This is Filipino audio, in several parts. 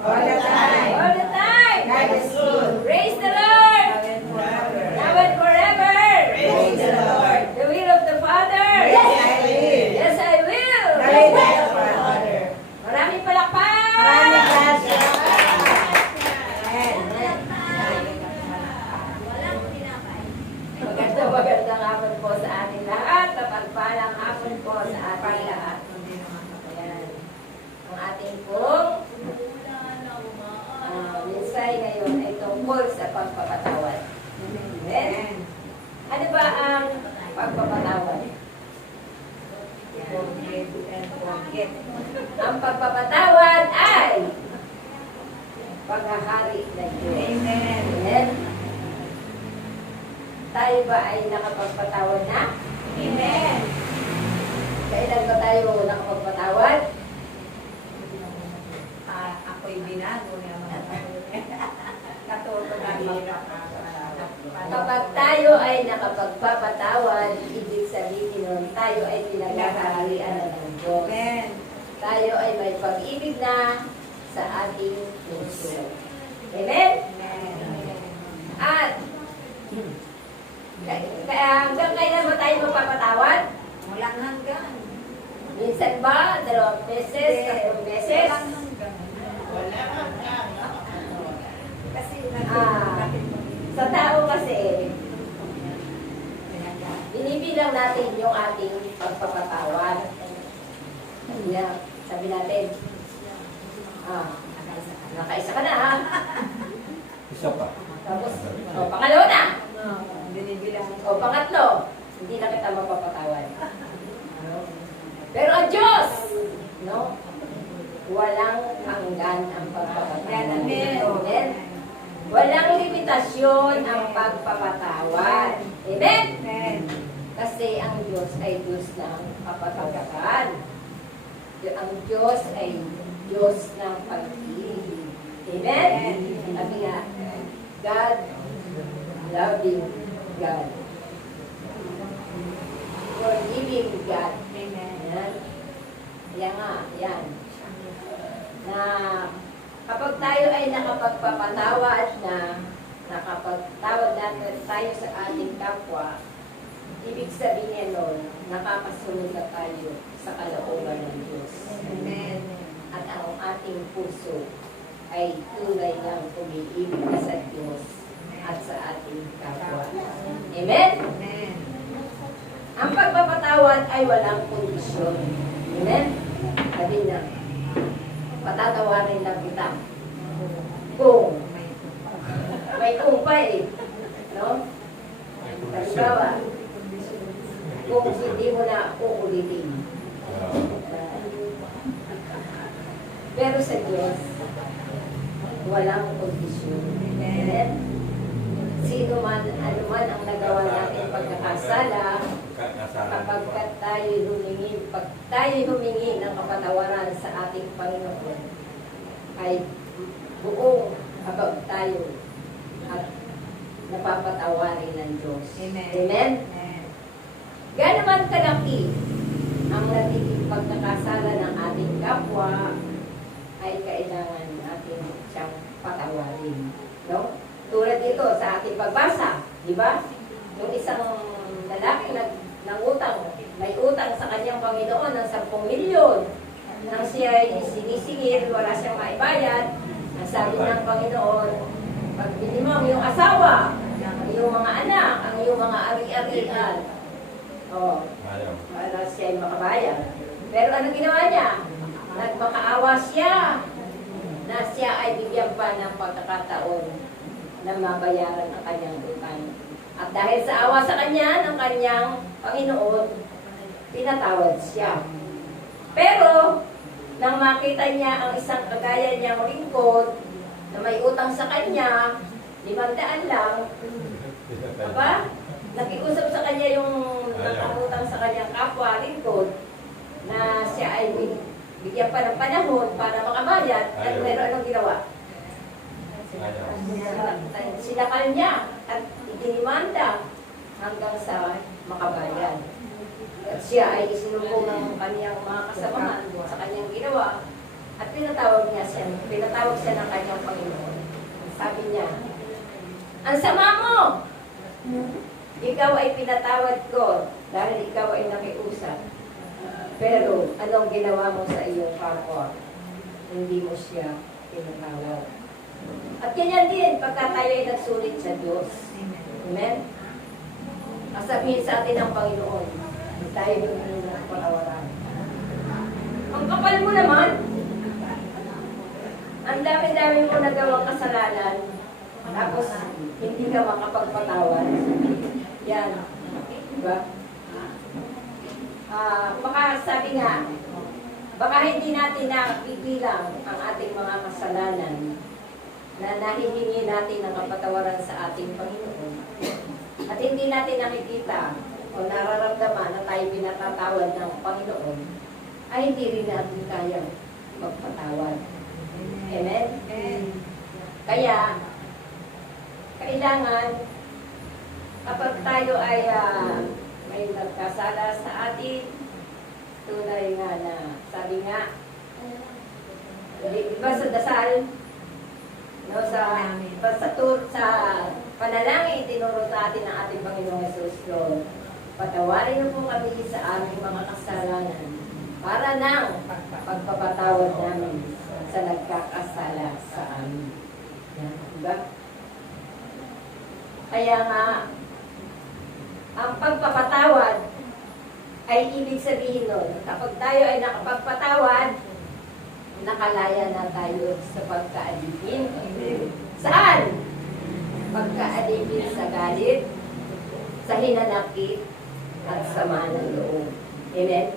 All the time. All the time. God is good. Praise the Lord. Now and forever. Praise the Lord. The will of the Father. Yes, I will. Yes, I will. The will of the Father. Maraming palakpak. Maraming gracias. Magandang hapon po sa ating lahat. Mapagpalang hapon po sa ating lahat. Ayan. Ang ating pong minsay ngayon ay tungkol sa pagpapatawad. Amen. Ano ba ang pagpapatawad? Ang pagpapatawad ay paghahari ng Diyos. Amen. Amen. Tayo ba ay nakapagpatawad na? Amen. Kailan ba tayo nakapagpatawad? Ako'y binago naman. Katuto na hirap. Kapag tayo ay nakapagpapatawad, ibig sabihin nun, tayo ay pinagkakaharian ng Diyos. Amen. Tayo ay may pag-ibig na sa ating puso. Amen? At, kaya hanggang kailan ba tayo magpapatawad? Walang hanggan. Minsan ba? 2 beses? 3 beses? Walang hanggan. Kasi Sa tao kasi, binibilang natin yung ating pagpapatawad. Yeah, sabi natin, nakaisa ka na ha. Isa pa. Tapos, pangalawa na. binibilang O pangatlo, hindi na kita mapapatawad. Pero ang Diyos, no? Walang hanggan ang pagpapatawad. Amen. Walang limitasyon ang pagpapatawad. Amen? Amen. Kasi ang Diyos ay Diyos ng kapatawaran. Ang Diyos ay Diyos ng pag-ibig. Amen? Sabi nga, God, loving God. Forgiving God. Amen. Ayan. Yan nga, yan. Na kapag tayo ay nakapagpapatawad na, nakapagtawad natin tayo sa ating kapwa, ibig sabihin nun, nakakasunod na tayo sa kalooban ng Diyos. Amen. At ang ating puso ay tunay ng umiibig sa Diyos at sa ating kapwa. Amen? Amen. Ang pagpapatawad ay walang kondisyon. Amen? Sabi na, patatawarin lang kita. Kung may kumpay, no? Halimbawa, kung hindi mo na uulitin. Pero sa Diyos, walang kondisyon. Amen? Sino man, ano man ang nagawa natin pagkakasala, kapag tayo humingi ng kapatawaran sa ating Panginoon, ay buong habag tayo at napapatawarin ng Diyos. Amen. Amen? Amen. Gano'n man kalaki ang nagiging pagkakasala ng ating kapwa, ay kailangan natin siyang patawarin. No? Tulad dito sa ating pagbasa, di ba? Yung isang lalaki nangutang, may utang sa kanyang Panginoon ng 10 milyon. Nang siya ay sinisingil, wala siyang maibayad, ang sabi ng Panginoon, pagbili mo ang iyong asawa, ang iyong mga anak, ang iyong mga ari-arian, para siya ay makabayad. Pero anong ginawa niya? Nagmakaawa siya na siya ay bigyan pa ng pagkakataon na mabayaran ang kanyang utang. At dahil sa awa sa kanya ng kanyang Panginoon, pinatawad siya. Pero, nang makita niya ang isang kagaya niyang lingkod na may utang sa kanya, 500 lang, aba, nakiusap sa kanya yung nakakutang sa kanyang kapwa lingkod na siya ay bigyan pa ng panahon para makabayad, at meron anong ginawa? Sinakal niya at idinimanda hanggang sa makabayad. At siya ay isinumpong ng kaniyang mga kasamahan sa kanyang ginawa. At pinatawag siya ng kanyang Panginoon. Sabi niya, ang sama mo! Ikaw ay pinatawad ko dahil ikaw ay nakiusap. Pero anong ginawa mo sa iyong kapwa? Hindi mo siya pinatawad. At ganyan din, pagka tayo ay nagsulit sa Diyos. Amen? Kasabihin sa atin ng Panginoon, tayo yung patawaran. Ang kapal mo naman, ang dami-dami mo nagawang kasalanan, tapos hindi ka makapagpatawad. Yan. Diba? Baka sabi nga, baka hindi natin napigilang ang ating mga kasalanan na nahihingi natin ng kapatawaran sa ating Panginoon. At hindi natin nakikita o nararamdaman na tayo pinatatawad ng Panginoon, ay hindi rin natin kayang magpatawad. Amen? Kaya, kailangan, kapag tayo ay may nagkasala sa atin, tunay nga na, sabi nga, diba sa dasal, no, sa panalangin, tinuro sa atin ng ating Panginoong Hesus, Lord, patawarin niyo po kami sa aming mga kasalanan para nang pagpapatawad namin sa nagkakasala sa amin. Yan, diba? Kaya nga, ang pagpapatawad ay ibig sabihin nun, kapag tayo ay nakapagpatawad, nakalaya na tayo sa pagkaalipin. Saan? Pagkaalipin sa galit, sa hinanakit, at sama ng loob. Amen?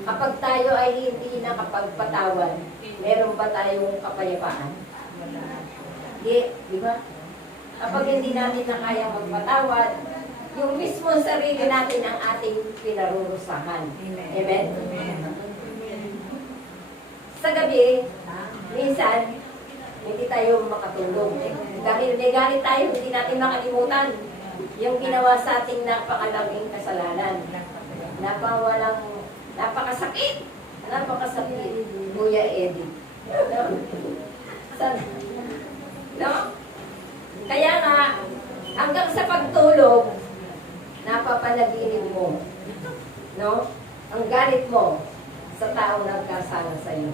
Kapag tayo ay hindi nakapagpatawad, meron ba tayong kapayapaan? Di ba? Kapag hindi natin na kaya magpatawad, yung mismo sarili natin ang ating pinarurusahan. Amen? Sa gabi, minsan, hindi tayo makatulog. Dahil may galit tayo, hindi natin makalimutan yung ginawa sa ating napakalaking kasalanan. Napakasakit. Napakasakit. Kuya Eddie. No? Kaya nga, hanggang sa pagtulog, napapanaginip mo. No? Ang galit mo sa taong nagkasala sa iyo.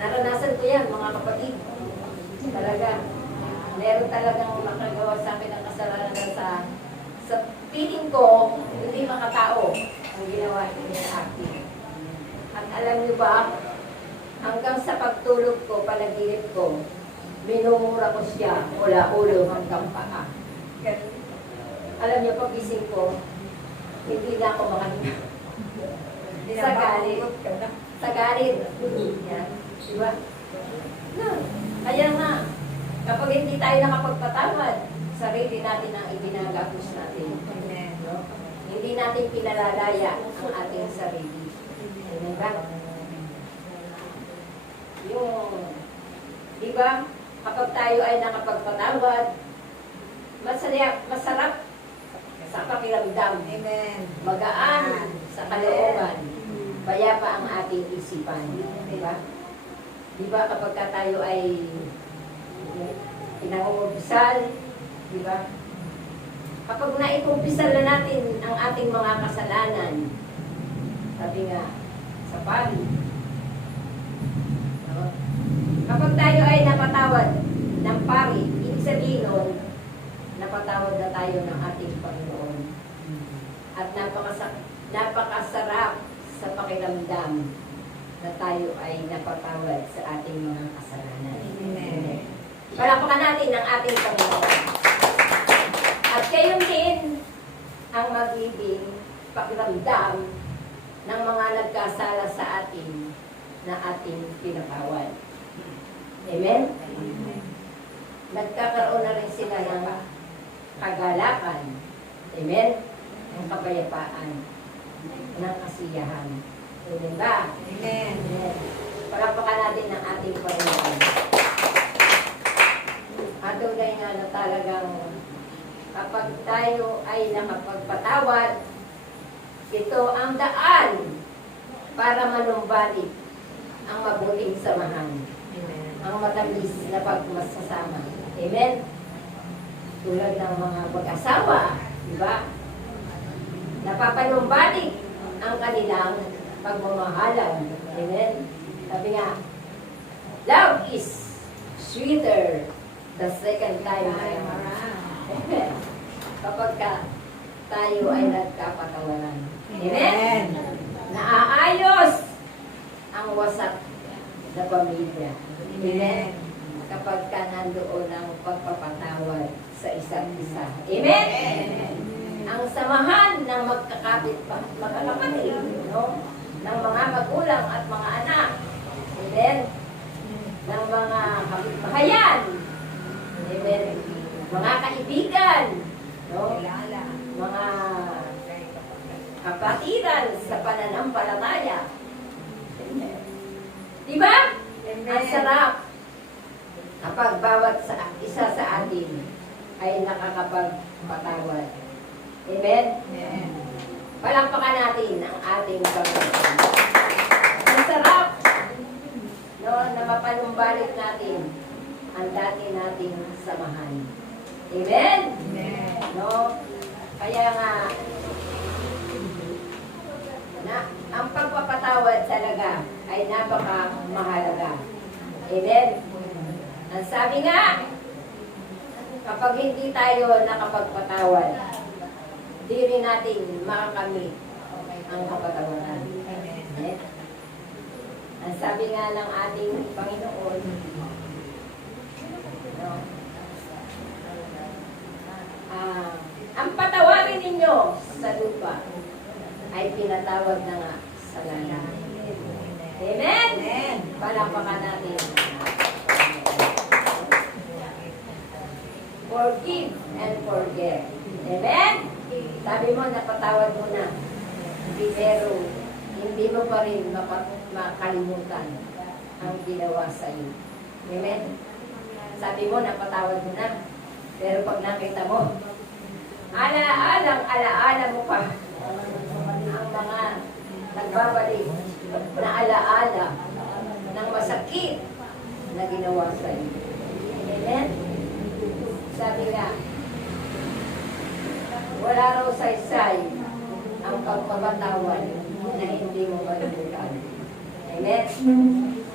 Naranasan ko yan, mga kapatid. Talaga. Meron talagang makagawa sa akin ng kasalanan sa piling ko, hindi makatao ang ginawa niya sa akin. At alam niyo ba, hanggang sa pagtulog ko, panaginip ko, minumura ko siya mula ulo hanggang paa. Alam niyo, pagising ko, hindi na ako makahinga. Sa galit. Sa galit. Yan. Diba? No. Kaya nga, kapag hindi tayo nakapagpatawad, sarili natin ang ibinagapos natin. No? Hindi natin pinalalaya ang ating sarili. Diba? Diba? Kapag tayo ay nakapagpatawad, masarap sa pakiramdam. Amen. Magaan sa kalooban. Bayapa ang ating isipan. Diba? Diba kapag tayo ay pinangungumpisal, diba? Kapag naikumpisa na natin ang ating mga kasalanan, sabi nga, sa pari, no? Kapag tayo ay napatawad ng pari, ibig sabihin nun, napatawad na tayo ng ating Panginoon. At napakasarap sa pakiramdam na tayo ay napatawad sa ating mga kasalanan. Amen. Palakpakan natin ang ating Panginoon. At kayo din ang magiging pakiramdam ng mga nagkasala sa atin na ating pinatawad. Amen? Nagkakaroon na rin sila ng kagalakan. Amen? Ng kapayapaan. Ng kasiyahan. Amen ba? Amen. Amen. Palakpakan natin ang ating Panginoon. At tunay nga na talagang kapag tayo ay nakapagpatawad, ito ang daan para manumbalik ang mabuting samahan, Amen. ang matamis na pagmasasama. Amen? Tulad ng mga mag-asawa, di ba? Napapanumbalik ang kanilang pagmamahalan. Amen? Sabi nga, love is sweeter the second time around. Kapag ka tayo ay nagkapatawaran. Amen? Naaayos ang wasak na pamilya. Amen? Kapag ka nandoon ang pagpapatawad sa isa't isa. Amen? Ang samahan ng magkakapatid, no? Ng mga magulang at mga anak. Amen? Ng mga kapitbahayan. Amen? Mga kaibigan. No? Kilala. Mga kapatiran sa pananampalataya. Amen. Diba? Ang sarap kapag bawat isa sa atin ay nakakapagpatawad. Amen? Amen. Palakpakan natin ang ating Panginoon. Ang sarap, no, na mapanumbalik natin ang dati nating samahan. Amen? Amen. No? Kaya nga, na, ang pagpapatawad talaga ay napaka-mahalaga. Amen? Ang sabi nga, kapag hindi tayo nakapagpatawad, di rin natin makakamit ang kapatawaran. Amen? Ang sabi nga ng ating Panginoon, no, ang patawarin ninyo sa lupa ay pinatawag na nga sa langit. Amen? Amen. Palakpakan natin. Forgive and forget. Amen? Sabi mo, napatawad mo na. Pero hindi mo pa rin makalimutan ang ginawa sa iyo. Amen? Sabi mo, napatawad mo na. Pero pag nakita mo, alaala mo pa ang mga nagbabalik na alaala ng masakit na ginawa sa iyo. Amen? Sabi nga, wala raw saysay ang pagpapatawad na hindi mo malimutan. Amen?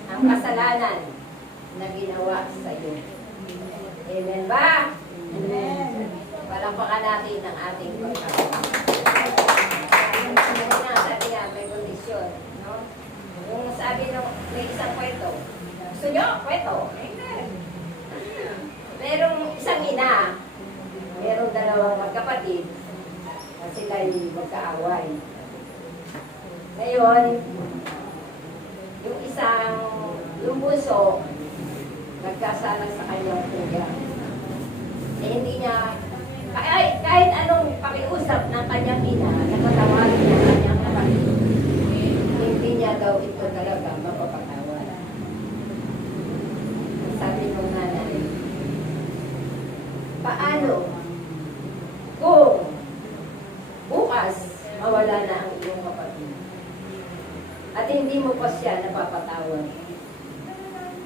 Ang kasalanan na ginawa sa iyo. Amen ba? Amen. Palakpakan natin ang ating pagkakataon. Sabi nga, may kondisyon. No? Yung sabi ng may isang kwento. Gusto nyo? Kwento? Amen. Merong isang ina, merong dalawang magkapatid na sila'y magkaaway. Ngayon, yung bunso, nagkasalang sa kanyang kuya. Eh, hindi niya, kahit anong pakiusap ng kanyang ina, nakatawarin niya ang kanyang kapatid, hindi niya daw ito talaga mapapatawad. Sabi ng nanay, paano kung bukas mawala na ang iyong kapatid at hindi mo pa siya napapatawad,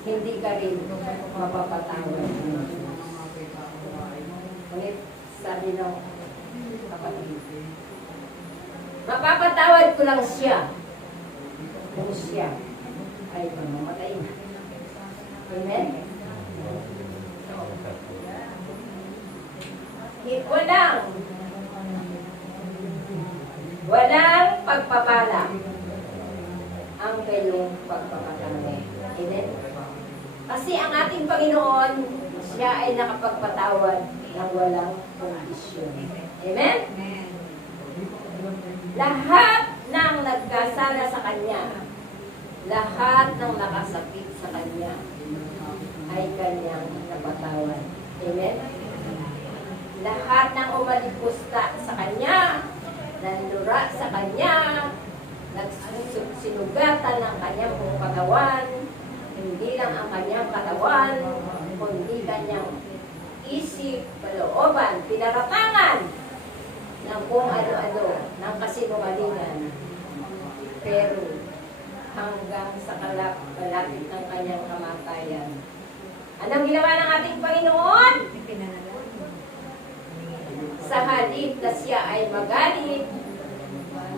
hindi ka rin mapapatawad. Ngunit sabi ng kapatid, mapapatawad ko lang siya kung siya ay mamamatay na. Amen? Walang pagpapala ang gayong pagpapatawad. Amen? Kasi ang ating Panginoon, siya ay nakapagpatawad ng walang kondisyon. Amen? Amen. Lahat ng nagkasala sa Kanya, lahat ng nakasakit sa Kanya, ay Kanyang napatawad. Amen? Lahat ng umalipusta sa Kanya, nandura sa Kanya, nagsinugatan ng Kanyang buong katawan, hindi lang ang Kanyang katawan, kundi Kanyang isip, kalooban, pinaratangan ng kung ano-ano, ng kasinungalingan. Pero, hanggang sa kalapit ng kanyang kamatayan. Anong ginawa ng ating Panginoon? Ipinanalangin. Sa halip na siya ay magalit,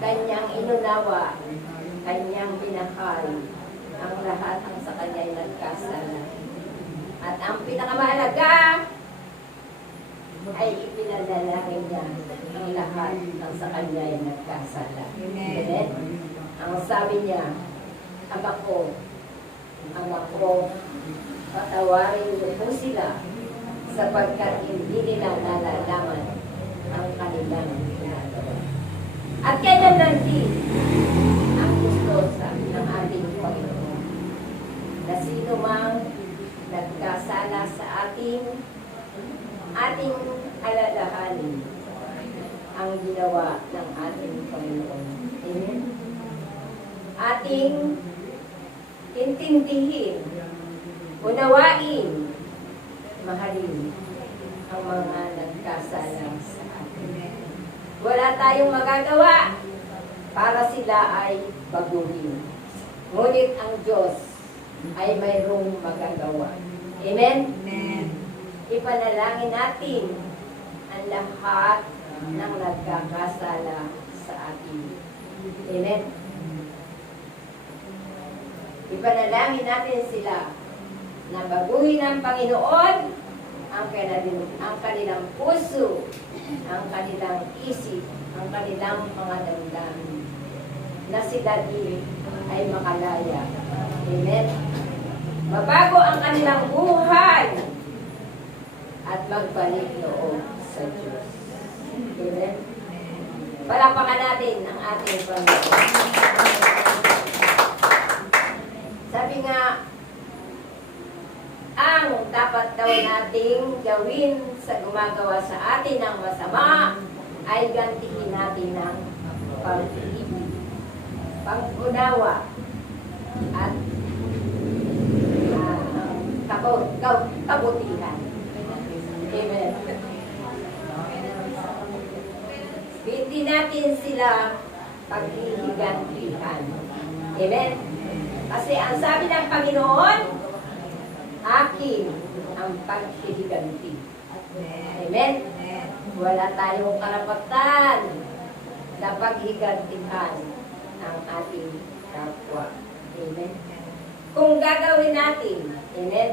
kanyang inunawa, kanyang pinakal, ang lahat ang sa kanya ay nagkasala. At ang pinakamahalaga ay ipinadalangin niya ang lahat ng sa kanya ay nagkasala. Amen? Ang sabi niya, Ama ko, patawarin niyo po sila sapagkat hindi nila nalalaman ang kanilang ginagawa. At kaya lang din ang gusto ng ating Panginoon na sino mang nagkasala sa ating alalahanin ang ginawa ng ating Panginoon. Amen? Ating intindihin, unawain, mahalin ang mga nagkasala sa atin. Wala tayong magagawa para sila ay baguhin. Ngunit ang Diyos ay mayroong magagawa. Amen? Amen. Ipanalangin natin ang lahat ng nagkakasala sa atin. Amen? Ipanalangin natin sila na baguhin ng Panginoon ang kanilang puso, ang kanilang isip, ang kanilang mga damdamin, na sila din ay makalaya. Amen? Mabago ang kanilang buhay at magbalik loob sa Diyos. Amen? Palakpakan natin ang ating Panginoon. Sabi nga, ang dapat daw nating gawin sa gumagawa sa atin ng masama ay gantihin natin ng pag-ibig, pag-unawa, at kabutihan. Amen. Hindi natin sila paghihigantihan. Amen. Kasi ang sabi ng Panginoon, akin ang paghihiganti. Amen. Wala tayong karapatan na paghigantihan ang ating kapwa. Amen. Kung gagawin natin, amen,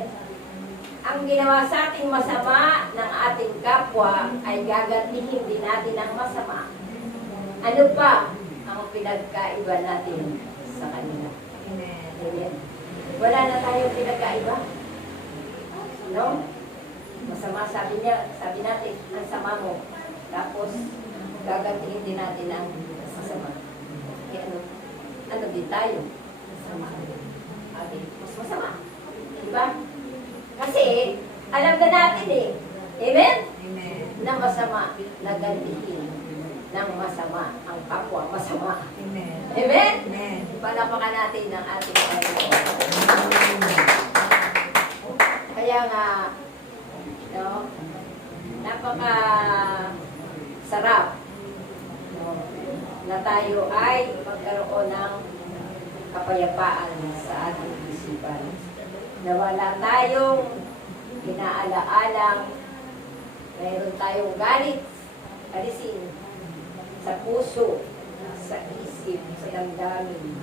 ang ginawa sa ating masama ng ating kapwa ay gagantihin din natin ang masama. Ano pa ang pinagkaiba natin sa kanila? Amen. Wala na tayong pinagkaiba. No? Masama, sabi natin, ang sama mo. Tapos, gagantihin din natin ang masama. Kaya ano din tayo? Masama. Okay, mas masama. Diba? Kasi, alam na natin eh. Amen? Amen. Na masama, nagantihin ng masama, ang kapwa masama. Amen. Amen? Amen. Palapakan natin ang ating Panginoon. Kaya nga, no, napaka sarap, no, na tayo ay magkaroon ng kapayapaan sa ating isipan. Na wala tayong inaalaalang, mayroon tayong galit, alisin sa puso, sa isip, sa damdamin.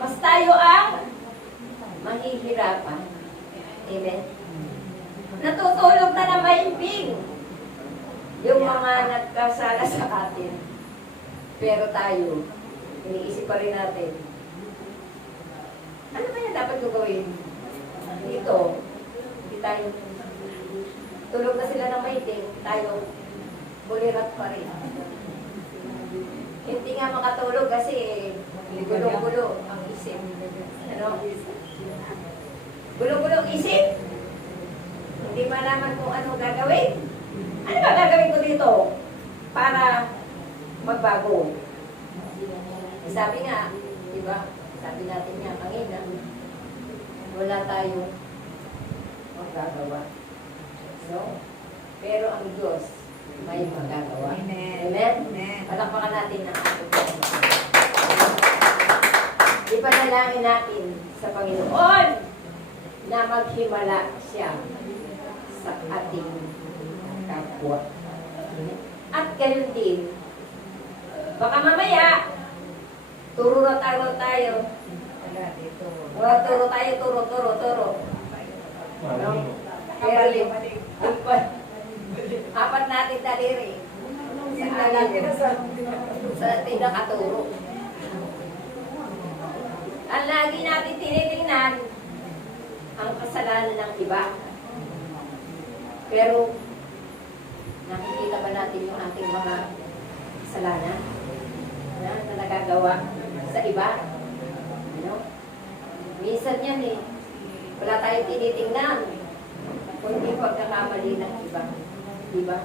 Mas tayo ang mahihirapan. Amen? Natutulog na na maimbing yung mga nagkasala sa atin. Pero tayo, iniisip pa rin natin, ano kaya dapat ko gawin? Dito, hindi tayo, tulog na sila ng maiting, tayo, bulirat pa rin. Hindi nga makatulog kasi gulo-gulo ang isip. Ano? Gulo-gulo ang isip? Hindi malaman kung ano gagawin. Ano ba gagawin ko dito para magbago? Sabi nga, di ba? Sabi natin nga kanina, wala tayong magagawa. No? Pero ang Diyos may magagawa. Amen. Amen? Amen. Palakpakan natin ang ating Panginoon. Ipanalangin natin sa Panginoon na maghimala siya sa ating kapwa. At gayon din, baka mamaya, turo tayo. Wala dito. Wala turo tayo, turo. No? Pero yung apat natin daliri. Sa atin, sa ating nakaturo. Ang lagi natin tinitingnan, ang kasalanan ng iba. Pero, nakikita ba natin yung ating mga kasalanan na nagagawa sa iba? Ano? Minsan yan eh. Wala tayong tinitingnan. Kundi pagkakamali ng iba. Diba?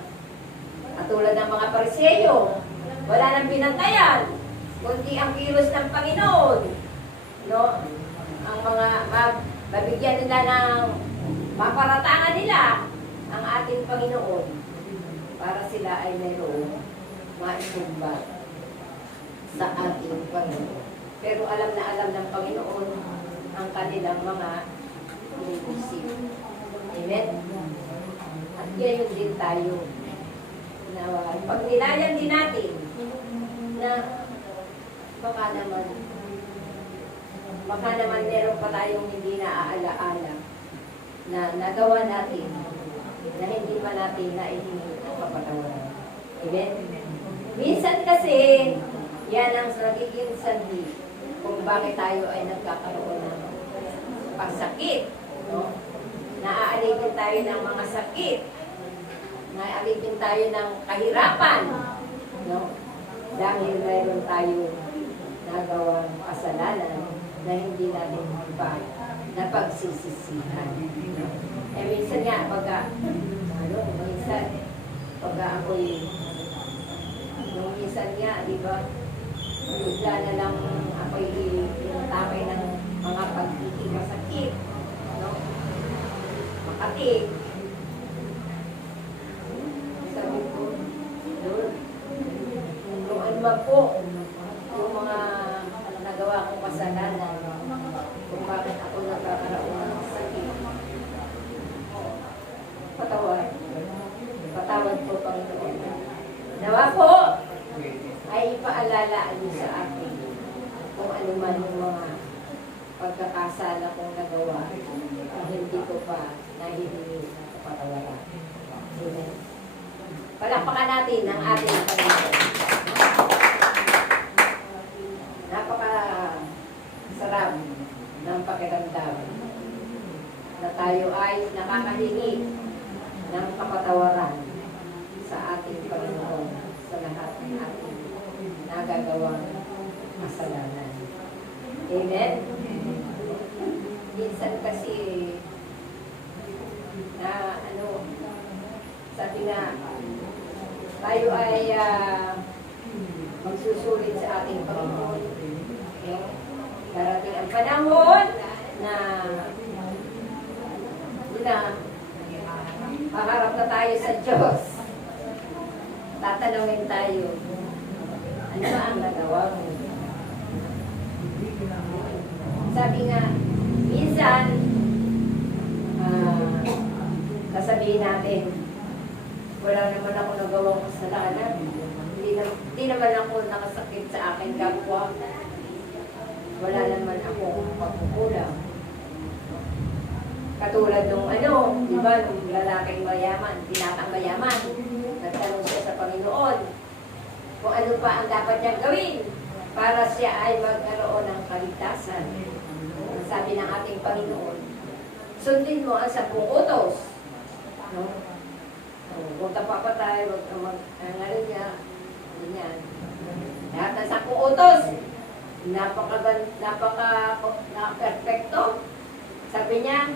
At tulad ng mga Pariseyo, wala nang pinantayan. Kundi ang kilos ng Panginoon. No? Ang mga mabigyan nila ng maparatangan nila ang ating Panginoon para sila ay mayroong maisumbat sa ating Panginoon. Pero alam na alam ng Panginoon ang kanilang mga iniisip. Amen? At gayon din tayo. Pag nilayan din natin na baka naman meron pa tayong hindi naaala-ala na nagawa natin na hindi pa natin naihingi ang kapatawaran. Amen? Minsan kasi, yan ang nagiging sanhi kung bakit tayo ay nagkakaroon ng pagsakit. No? Naaalipin tayo ng mga sakit. Naaalipin tayo ng kahirapan. No? Dahil mayroon tayo nagawang kasalanan na hindi natin pa napagsisisihan. Eh minsan nga, minsan nga, di ba, bigla na lang ako'y tinatapay ng mga pagkikasakit, no? Makati. Sabi ko, Lord, kung ano ba po, yung mga nagawa kong kasalanan, kung bakit ako nagkakaroon ng sakit. Patawad po, Panginoon. Nawa po, ay ipaalala niyo sa akin kung ano man yung mga pagkakasala kong nagawa na hindi ko pa nahihingi ng kapatawaran. Amen. Palakpakan natin ang ating Panginoon. Napaka-sarap ng pakiramdam na tayo ay nakakahingi ng kapatawaran sa ating Panginoon sa lahat ng ating nagagawang kasalanan. Amen? Minsan kasi na sabi nga tayo ay magsusulit sa ating Panginoon. Okay? Darating ang panahon na maharap na tayo sa Diyos. Tatanungin tayo, ano ba ang nagawa mo? Sabi nga, minsan, sasabihin natin, wala naman ako nagawang kasalanan. Hindi naman ako nakasakit sa akin kapwa. Wala naman ako pagkukulang. Katulad nung di ba, nung lalaking mayaman, binatang mayaman, nagtanong siya sa Panginoon kung ano pa ang dapat niyang gawin para siya ay magkaroon ng kaligtasan. Sabi ng ating Panginoon, sundin mo ang 10 utos. No? Huwag ka papatay, huwag ka ganyan. Lahat ng 10 utos, napaka-perfecto. Sabi niya,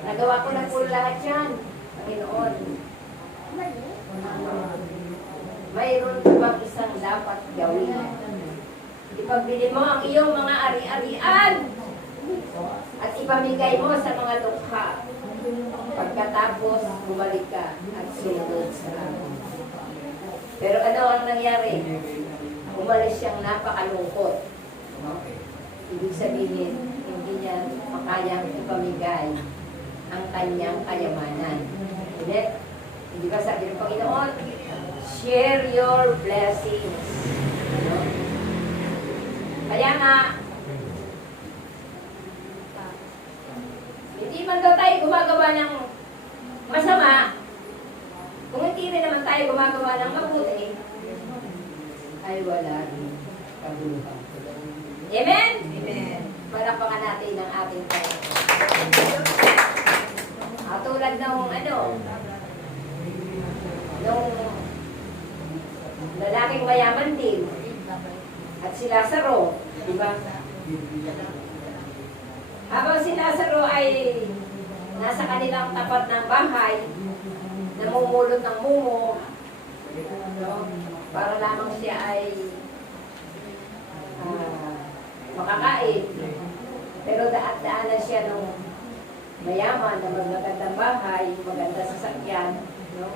nagawa ko na po lahat yan, Panginoon. Mayroon ka bang isang dapat gawin? Ipagbili mo ang iyong mga ari-arian at ipamigay mo sa mga dukha. Pagkatapos, bumalik ka at sumunod sa akin. Pero ano ang nangyari? Umalis siyang napakalungkot. ibig sabihin, hindi niya makayang ipamigay ang kanyang kayamanan. Hindi ba sabi ng Panginoon, share your blessings. No? Kaya nga, hindi man daw tayo gumagawa ng masama, kung hindi rin naman tayo gumagawa ng mabuti, ay wala rin kabuluhan. Amen? Amen. Palakpakan natin ang ating Panginoon. Tulad nung nung lalaking mayaman din, at si Lazaro, di ba? Habang si Lazaro ay nasa kanilang tapat ng bahay, namumulot ng mumo, no? Para lamang siya ay makakain. Pero daanan siya nung mayaman na magagandang bahay, maganda sasakyan. No?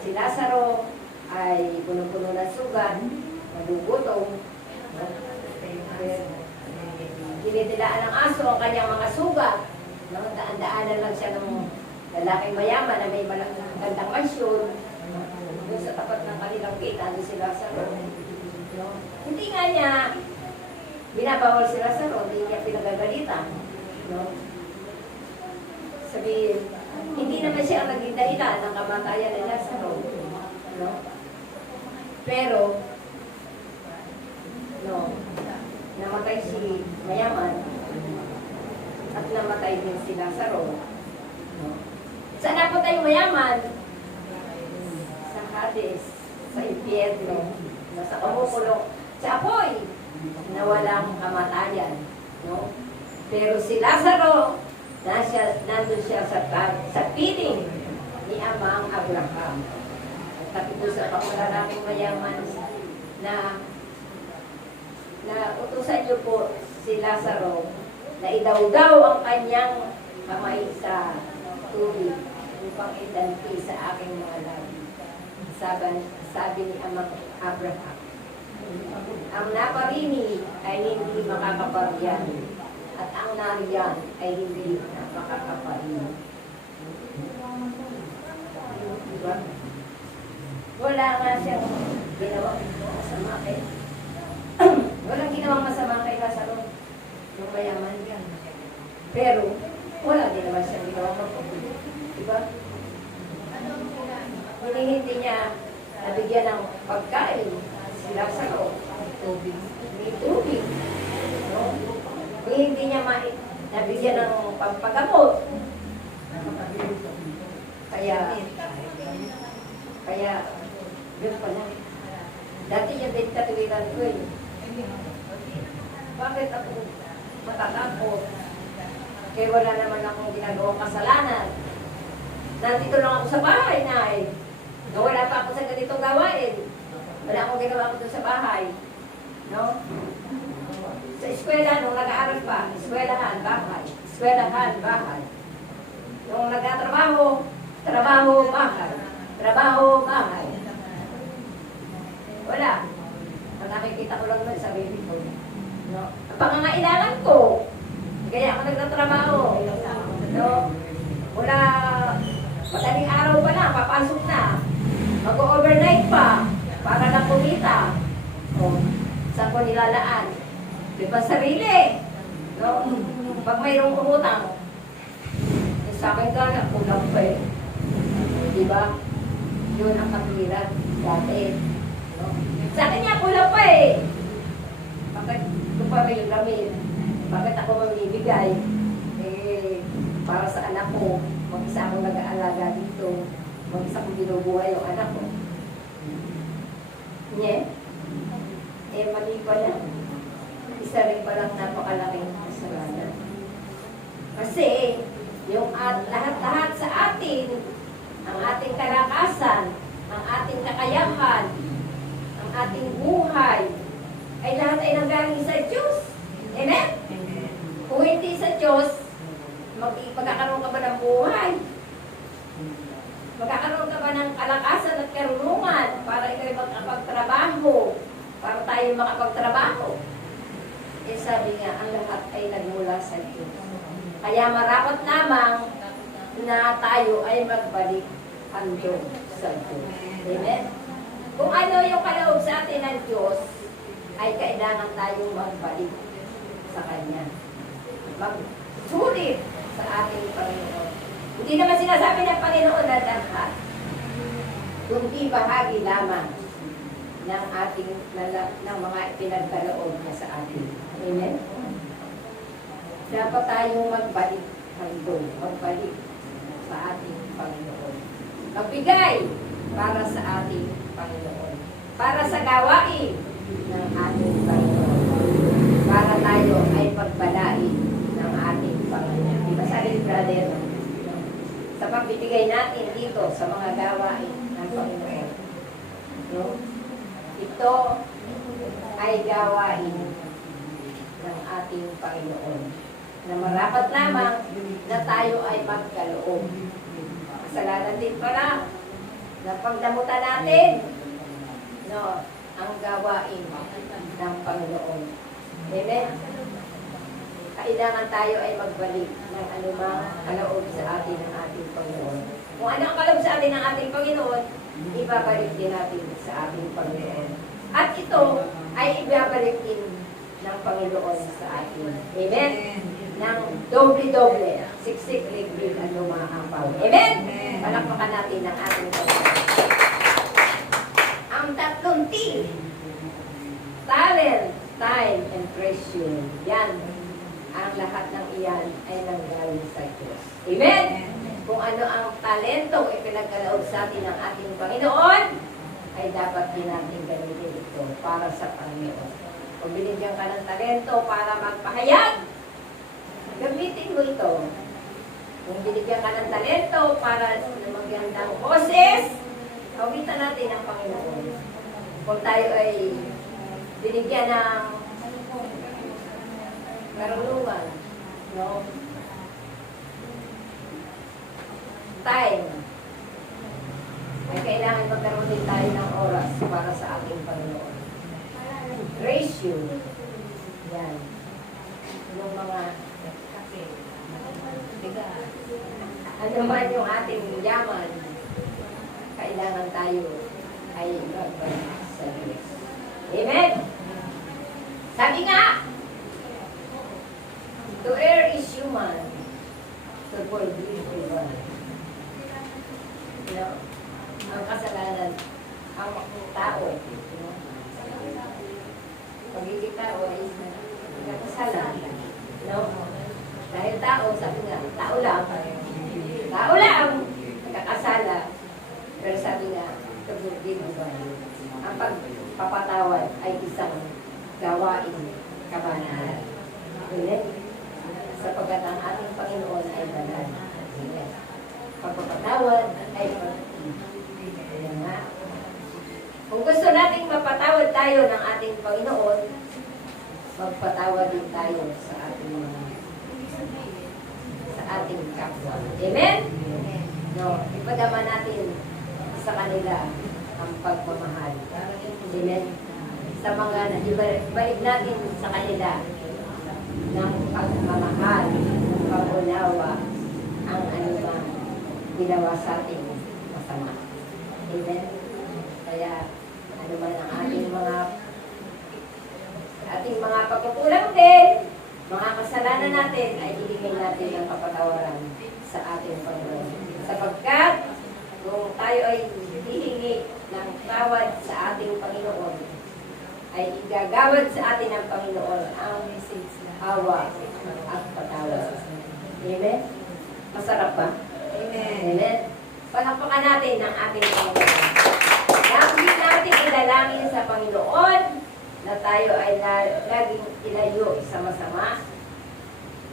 Si Lazaro ay punong-puno ng sugat, nagugutom. Dinidilaan ng aso ang kanyang mga sugat. No? Daan-daanan lang siya ng lalaking mayaman na may magandang mansyon. Doon sa tapat ng kanilang gate, doon si Lazaro. No? Hindi nga niya binabawal si Lazaro, hindi niya pinagagalitan. No? Sabihin, hindi naman siya ang naging dahilan ng kamatayan ni Lazaro. No? Pero, no, namatay si mayaman at namatay din si Lazaro. No? Saan napunta yung mayaman? Sa Hades, sa impyerno, nasa kumukulong, sa apoy, na walang kamatayan. No? Pero si Lazaro, nandun siya sa piling ni Amang Abraham. At takipusan pa kung lalaking mayaman na utusan niyo po si Lazaro na idawdaw ang kanyang kamay sa tubig upang idanti sa aking mga labi. Sabi ni Amang Abraham, ang naparini ay hindi makakaparyan at ang nariyan ay hindi makakaparini. Diba? Wala nga siyang ginawang masama kay walang ginawang masama kay Lazaro. Yung mayaman yan. Pero, wala din naman siyang ginawang mabuti. Diba? Hindi niya nabigyan ng pagkain si Lazaro. May tubig. No? Hindi niya nabigyan ng pagpagamot. Kaya, yun pala. Dati yung din katuwiran ko eh. Bakit ako matatakot? Kaya wala naman akong ginagawang kasalanan. Nandito lang ako sa bahay na eh. Wala pa ako sa ganitong gawain. Wala akong ginawa ko doon sa bahay. No? Sa eskwela, nung nag-aaral pa, eskwelahan, bahay. Eskwelahan, bahay. Nung nagtatrabaho, trabaho, bahay. Trabaho, bahay. Wala. Ang nakikita ko lang nun sa baby ko. No? Ang pangangailangan ko. Kaya ako nagtatrabaho. No? Wala. Madaling araw pa na, papasok na. Mag-overnight pa. Para lang kumita. O, saan ko nilalaan? Di ba sarili? No? Pag mayroong umutang, sa akin ka, kulang pa eh. Di ba? Yun ang kapiran dati. No? Sa akin niya, kulang pa eh. Bakit ito pa yung gamit? Bakit ako mamibigay? Eh, para sa anak ko, mag-isa akong nag-aalaga dito. Mag-isa kong binubuhay yung anak ko. Nye? Eh, mali pa lang. Isa rin palang napakalaking kasalanan. Kasi, yung lahat-lahat sa atin, ang ating kalakasan, ang ating kakayahan, ang ating buhay, ay lahat ay nanggaling sa Diyos. Amen? Kung hindi sa Diyos, magkakaroon ka ba ng buhay? Magkakaroon ka ba ng kalakasan at karunungan para ikaw makapagtrabaho? Para tayo makapagtrabaho? Kasi sabi nga, ang lahat ay nagmula sa Diyos. Kaya marapat lamang na tayo ay magbalik handog sa Diyos. Amen? Kung ano yung kaloob sa atin ng Diyos, ay kailangan tayong magbalik sa Kanya. Magsulit sa ating Panginoon. Hindi naman sinasabi ng Panginoon na lahat, kundi bahagi lamang ng ating ng mga pinagkaloob niya sa atin. Amen? Dapat tayong magbalik handog, magbalik sa ating Panginoon. Magbigay para sa ating Panginoon. Para sa gawain ng ating Panginoon. Para tayo ay pagbalain ng ating Panginoon. Diba sabi ni brother, sa pagbibigay natin dito sa mga gawain ng Panginoon. No? Ito ay gawain ng ating Panginoon. Na marapat lamang na tayo ay magkaloob. Kasalanan din pala na pagdamutan natin no, ang gawain ng Panginoon. Amen? Kailangan tayo ay magbalik ng anumang kaloob sa atin ng ating Panginoon. Kung ano ang kaloob sa atin ng ating Panginoon, ibabalik din natin sa ating Panginoon. At ito ay ibabalik din ng Panginoon sa atin. Amen? Ng doble-doble, siksik, liglig, at lumahapaw. Amen? Palakpakan natin ang ating Panginoon. Ang tatlong T, talent, time, and treasure. Yan. Ang lahat ng iyan ay nanggaling sa Diyos. Amen? Kung ano ang talentong ipinagkaloob sa atin ng ating Panginoon, ay dapat din natin gamitin ito para sa Panginoon. Kung binigyan ka ng talento para magpahayag, gamitin mo ito. Kung binigyan ka ng talento para magandang boses, kawitan natin ang Panginoon. Kung tayo ay binigyan ng karunungan, no? Time, ay kailangan magkaroon din tayo ng oras para sa ating Panginoon. Ratio, yan. Yung mga ano man yung ating yaman, kailangan tayo ay magbalik sa Diyos. Amen? Sabi nga, to err is human, to forgive divine. You know, ang kasalanan, ang tao, you know, pagiging tao ay nagkasalanan. No? Dahil tao, sabi nga, tao lang, nagkakasala. Pero sabi nga, to forgive divine. Ang pagpapatawad ay isang gawain kabanalan. Amen? Sapagkat ang ating Panginoon ay banal. Pagpapatawad ay pag-ibig. Ayan nga. Kung gusto nating mapatawad tayo ng ating Panginoon, magpatawad din tayo sa ating kapwa. Amen? No, ipadama natin sa kanila ang pagmamahal. Amen? Sa mga ibalik natin sa kanila ng pagmamahal, ng pag-unawa, ang anumang ginawa sa ating masama. Amen? Kaya, ano man ang ating mga pagkukulang din, mga kasalanan natin, ay ilingin natin ang kapatawaran sa ating Panginoon. Sapagkat, kung tayo ay hihingi ng tawad sa ating Panginoon, ay igagawad sa atin ng Panginoon ang awa at patawad. Amen? Masarap ba? Amen. Amen? Palakpakan natin ang ating Panginoon. Lagi natin idalangin sa Panginoon na tayo ay laging ilayo sa masama,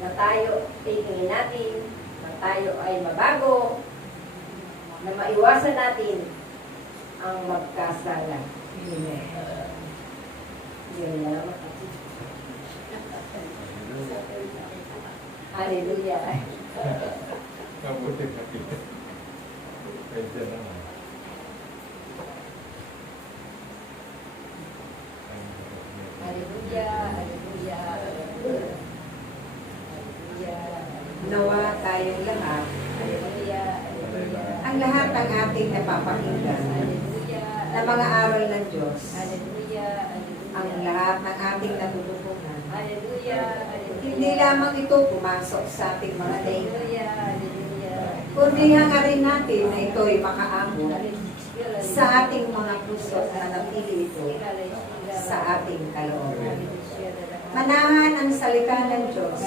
na tayo tingin natin, na tayo ay mabago, na maiwasan natin ang magkasala. Amen. Yun lang. Hallelujah. Mabuti kapit. Pwede naman. Hallelujah. Hallelujah. nawa tayong lahat, Hallelujah. ang lahat ng ating napapakinggan na mga aral ng Diyos, ang lahat ng ating natututunan, hindi lamang ito pumasok sa ating mga dahilan, kundi hangarin natin na ito'y makaamon sa ating mga puso at manatili ito sa ating kalooban. Manahan ang salita ng Diyos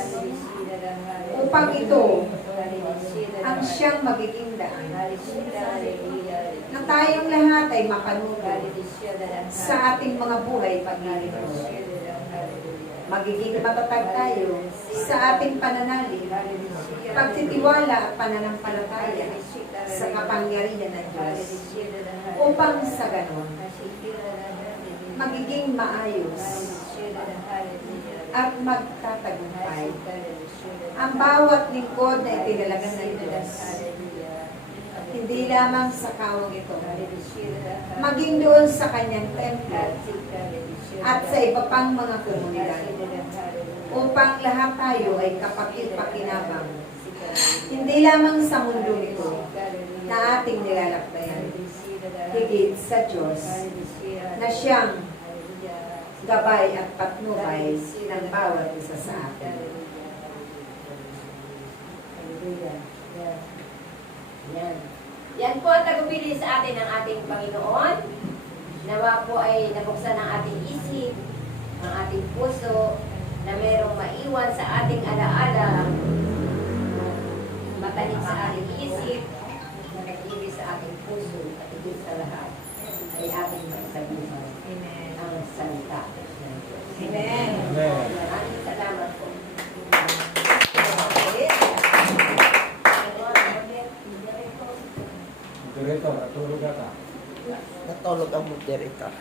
upang ito ang siyang magiging daan na tayong lahat ay makanunod sa ating mga buhay paglilingkod. Magiging matatag tayo sa ating pananalig, pagtitiwala at pananampalataya sa kapangyarihan ng Diyos upang sa ganon magiging maayos at magtatagumpay ang bawat lingkod na itinalagan ng Diyos. Hindi lamang sa kawang ito, maging doon sa kanyang templo at sa iba pang mga komunidad, upang lahat tayo ay kapakit-pakinabang, hindi lamang sa mundo ito na ating nilalakbayan, higit sa Diyos na siyang gabay at patnubay ng bawat isa sa atin. Hallelujah. Yan. Yan po ang tagumpili sa atin ng ating Panginoon. Nawa po ay nabuksan ang ating isip, ang ating puso, na mayroong maiwan sa ating alaala, matalim sa ating isip, na nag-ibig sa ating puso, at higit sa lahat ay ating magsabihan. Amen. Ang salita ng Diyos. Amen. Amen. Maraming salamat po. Diretor, natulog ata. Natulog ang moderator.